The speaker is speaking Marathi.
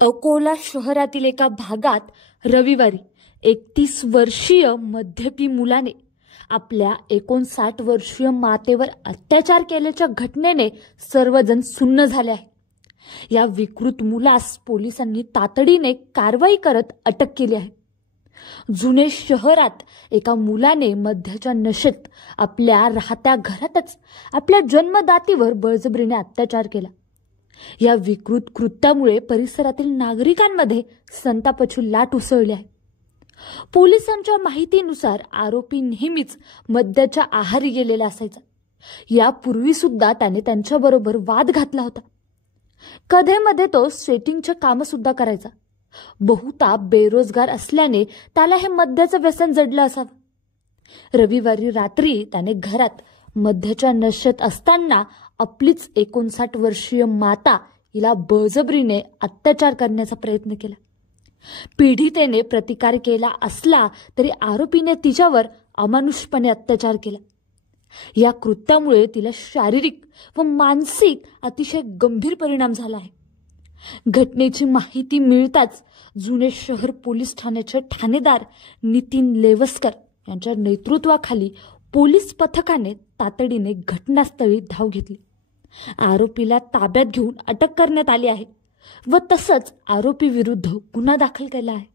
अकोला शहरातील एका भागात रविवारी 31 वर्षीय मध्यपी मुलाने आपल्या 59 वर्षीय मातेवर अत्याचार केल्याच्या घटनेने सर्वजण सुन्न झाले आहे। या विकृत मुलास पोलिसांनी तातडीने कारवाई करत अटक केली आहे। जुने शहरात एका मुलाने मद्याच्या नशेत आपल्या राहत्या घरातच आपल्या जन्मदातीवर बळजबरीने अत्याचार केला। या विकृत कृत्यामुळे परिसरातील नागरिकांमध्ये संतापाची लाट उसळली आहे। पोलिसांच्या माहितीनुसार आरोपी नेहमीच मद्याच्या आहारी गेलेला असायचा। यापूर्वी सुद्धा त्याने त्यांच्याबरोबर वाद घातला होता। कधेमध्ये तो सेटिंगचे काम सुद्धा करायचा। बहुता बेरोजगार असल्याने त्याला हे मद्याचं व्यसन जडलं असावं। रविवारी रात्री त्याने घरात मद्याच्या नशेत असताना आपलीच 59 वर्षीय माता हिला बळजबरीने अत्याचार करण्याचा प्रयत्न केला। पीडितेने प्रतिकार केला असला तरी आरोपीने तिच्यावर अमानुषपणे अत्याचार केला। या कृत्यामुळे तिला शारीरिक व मानसिक अतिशय गंभीर परिणाम झाला आहे। घटनेची माहिती मिळताच जुने शहर पोलीस ठाण्याचे ठाणेदार नितीन लेवस्कर यांच्या नेतृत्वाखाली पोलीस पथकाने तातडीने घटनास्थळी धाव घेतली। आरोपीला ताब्यात घेऊन अटक करण्यात आली आहे व तसंच आरोपी विरुद्ध गुन्हा दाखल केला आहे।